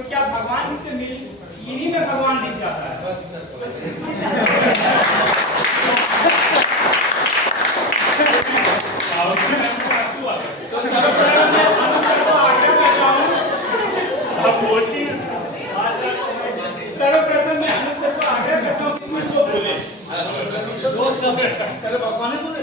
तो क्या भगवान उनसे मिल, इन्हीं में भगवान दिख जाता है। सर्वप्रथम मैं अनुज सर को आग्रह करता हूँ कि कुछ तो बोले। दोस्त पहले भगवान ही बोले।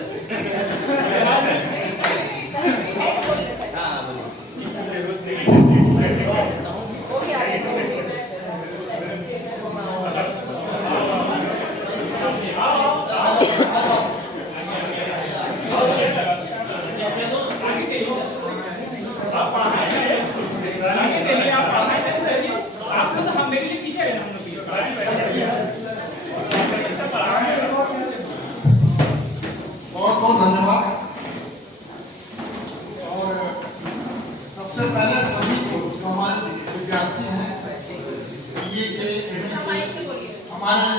बहुत बहुत धन्यवाद। और सबसे पहले सभी को जो हमारे विद्यार्थी हैं, BA के, MA के, हमारे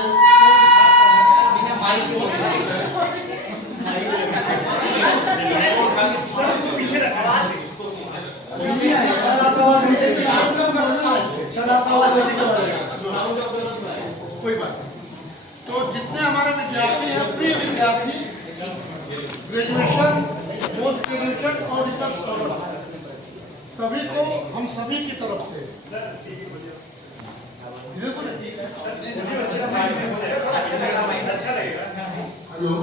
कोई बात नहीं। तो जितने हमारे विद्यार्थी हैं, प्रिय विद्यार्थी, ग्रेजुएशन, पोस्ट ग्रेजुएशन और रिसर्च स्कॉलर्स, सभी को हम सभी की तरफ से हेलो,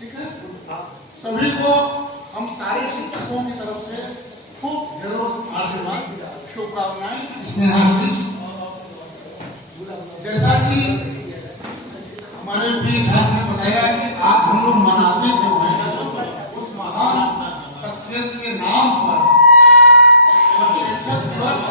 ठीक है, सभी को हम सारे शिक्षकों की तरफ से खूब ढेरों आशीर्वाद, शुभकामनाएं, स्नेहाशीष। जैसा कि हमारे प्रिय छात्र ने बताया कि आज हम लोग मनाते जो हैं उस महान शख्सियत के नाम पर शिक्षक दिवस,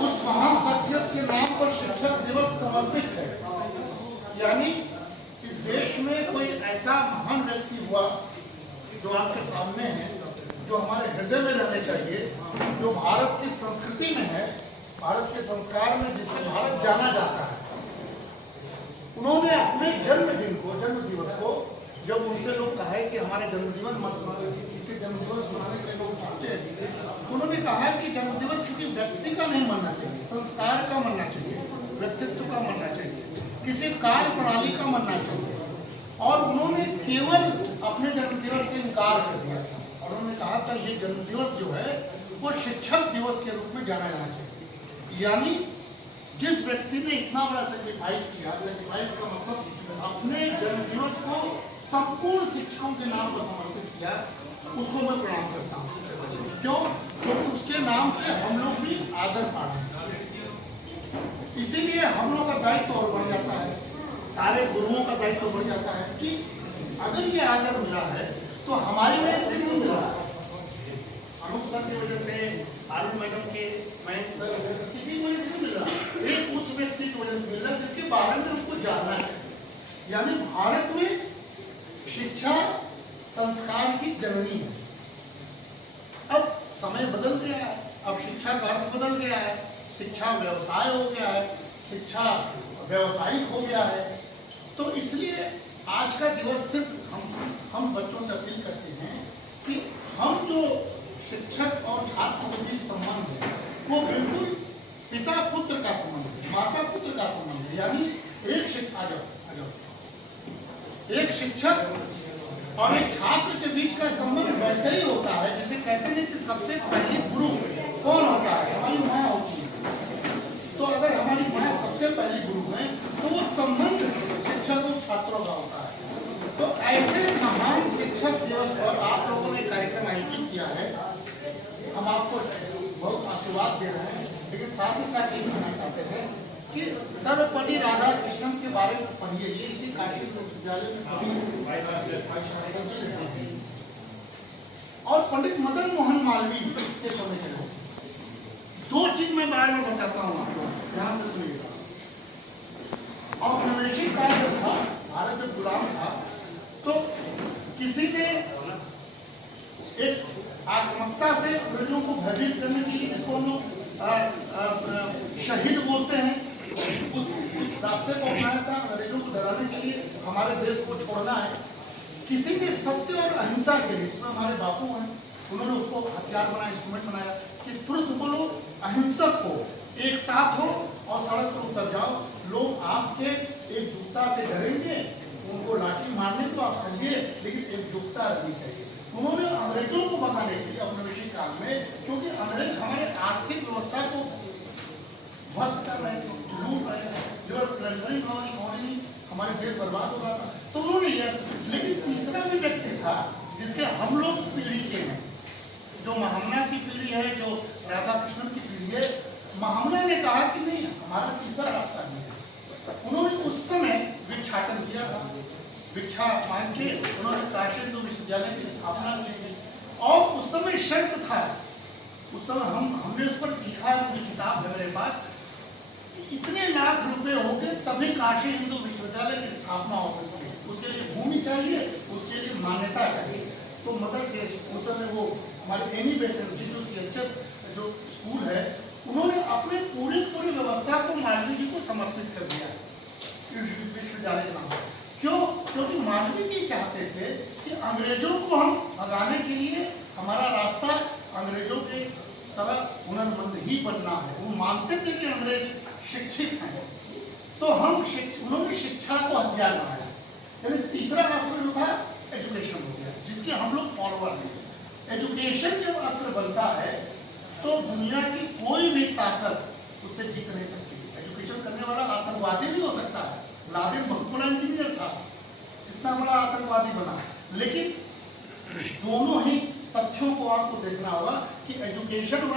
उस महान शख्सियत के नाम पर शिक्षक दिवस समर्पित है। यानी इस देश में कोई ऐसा महान व्यक्ति हुआ जो आपके सामने है, जो हमारे हृदय में रहने चाहिए, जो भारत की संस्कृति में है, भारत के संस्कार में, जिससे भारत जाना जाता है। उन्होंने अपने जन्मदिन को, जन्म दिवस को, जब उनसे लोग कहा है कि हमारे जन्मदिवस मत मनाइए, जन्मदिवस मनाने के लोग चाहते हैं, उन्होंने कहा है कि जन्मदिवस किसी व्यक्ति का नहीं मनना चाहिए, संस्कार का मनना चाहिए, व्यक्तित्व का मनना चाहिए, किसी कार्य प्रणाली का मनना चाहिए। और उन्होंने केवल अपने जन्मदिवस से इनकार कर दिया था। उन्होंने कहा था ये जन्मदिवस जो है वो शिक्षक दिवस के रूप में जाना जाना चाहिए। यानी जिस व्यक्ति ने इतना बड़ा सेक्रीफाइस किया, सेक्रीफाइस का मतलब अपने जन्मदिवस को संपूर्ण शिक्षकों के नाम पर समर्पित किया, उसको मैं प्रणाम करता हूँ। क्यों? क्योंकि उसके नाम से हम लोग भी आदर पाते हैं। इसीलिए हम लोग का दायित्व और बढ़ जाता है, सारे गुरुओं का दायित्व बढ़ जाता है कि अगर ये आदर मिला है तो हमारी वजह से नहीं मिला, अनूप सर की वजह से, आरुण मैडम के, मयंक सर की वजह से, किसी की वजह से नहीं मिल रहा, एक उस व्यक्ति की वजह से मिल रहा जिसके बारे में हमको जानना है। यानी भारत में शिक्षा संस्कार की जननी है। अब समय बदल गया है, अब शिक्षा का अर्थ बदल गया है, शिक्षा व्यवसाय हो गया है, शिक्षा व्यवसायिक हो गया है। तो इसलिए आज का दिवस सिर्फ हम बच्चों से अपील करते हैं कि हम जो शिक्षक और छात्र के बीच संबंध है वो बिल्कुल पिता पुत्र का संबंध है, माता पुत्र का संबंध है। यानी एक शिक्षक और एक छात्र के बीच का संबंध वैसे ही होता है जिसे कहते हैं कि सबसे पहले गुरु कौन होता है? हमारी माँ होती है। तो अगर हमारी माँ सबसे पहली गुरु है तो वो संबंध शिक्षक और छात्रों का होता है। तो ऐसे महान शिक्षक दिवस पर आप लोगों ने कार्यक्रम आयोजित किया है, हम आपको बहुत आशीर्वाद दे रहे हैं, लेकिन साथ ही साथ ये कहना चाहते हैं कि सर्वपल्ली राधाकृष्णन के बारे में पढ़िए, ये इसी काशी विश्वविद्यालय में और पंडित मदन मोहन मालवीय के समय के लोग। दो चीज मैं बारे में बताता हूँ आपको, ध्यान से सुनिएगा। औपनिवेशिक काल जब था, भारत जब गुलाम था, तो किसी ने एक आक्रामकता से अंग्रेजों को भयभीत करने के लिए, जिसको हम लोग शहीद बोलते हैं, उस रास्ते को अपनाया था। अंग्रेजों को डराने के लिए हमारे देश को छोड़ना है, किसी भी सत्य और अहिंसा के लिए, इसमें हमारे बापू हैं, उन्होंने उसको हथियार बनाया, इंस्ट्रूमेंट बनाया कि ट्रुथ बोलो, अहिंसक हो, एक साथ हो और सड़क पर उतर जाओ। लोग आपके एकजुटता से डरेंगे, उनको लाठी मारने तो आप सहिए, लेकिन एकजुटता रखनी चाहिए। उन्होंने अंग्रेजों को बताने के लिए औपनिवेशिक काल में, क्योंकि अंग्रेज हमारे आर्थिक व्यवस्था को ध्वस्त कर रहे थे, लूट रहे थे, इकोनॉमी हमारे देश बर्बाद हो रहा था, तो उन्होंने यह, लेकिन तीसरा भी व्यक्ति था जिसके हम लोग पीढ़ी के हैं, जो महामना की पीढ़ी है, जो राधा कृष्णन की पीढ़ी है। महामना ने कहा कि नहीं, हमारा तीसरा रास्ता नहीं है। उन्होंने उस समय भिक्षाटन किया था, भिक्षा मांग के उन्होंने काशी हिंदू विश्वविद्यालय की स्थापना की, और उस समय शर्त था, उस समय हमने उस पर लिखा, पूरी किताब है मेरे पास, इतने लाख रुपए होंगे तभी काशी हिंदू विश्वविद्यालय की स्थापना हो सकती है, उसके लिए भूमि चाहिए, उसके लिए मान्यता चाहिए। तो मदर के उस समय वो हमारे एनी बेसन जी जो CHS जो स्कूल है, उन्होंने अपने पूरी व्यवस्था को मालवीय जी को समर्पित कर दिया विश्वविद्यालय के नाम पर। क्यों? क्योंकि मालवीय जी चाहते थे कि अंग्रेजों को हम भगाने के लिए हमारा रास्ता अंग्रेजों के तरह हुनरमंद ही बनना है। वो मानते थे कि अंग्रेज शिक्षित हैं, तो उन्होंने शिक्षा को हथियार बनाया। यानी तीसरा अस्त्र जो था एजुकेशन हो गया, जिसके हम लोग फॉलोअर हैं। एजुकेशन जब अस्त्र बनता है तो दुनिया की कोई भी ताकत उससे जीत नहीं सकती। एजुकेशन करने वाला आतंकवादी भी हो सकता है, लादेन बहुत बड़ा इंजीनियर था, इतना बड़ा आतंकवादी बना, लेकिन दोनों ही तथ्यों को आपको देखना होगा कि एजुकेशन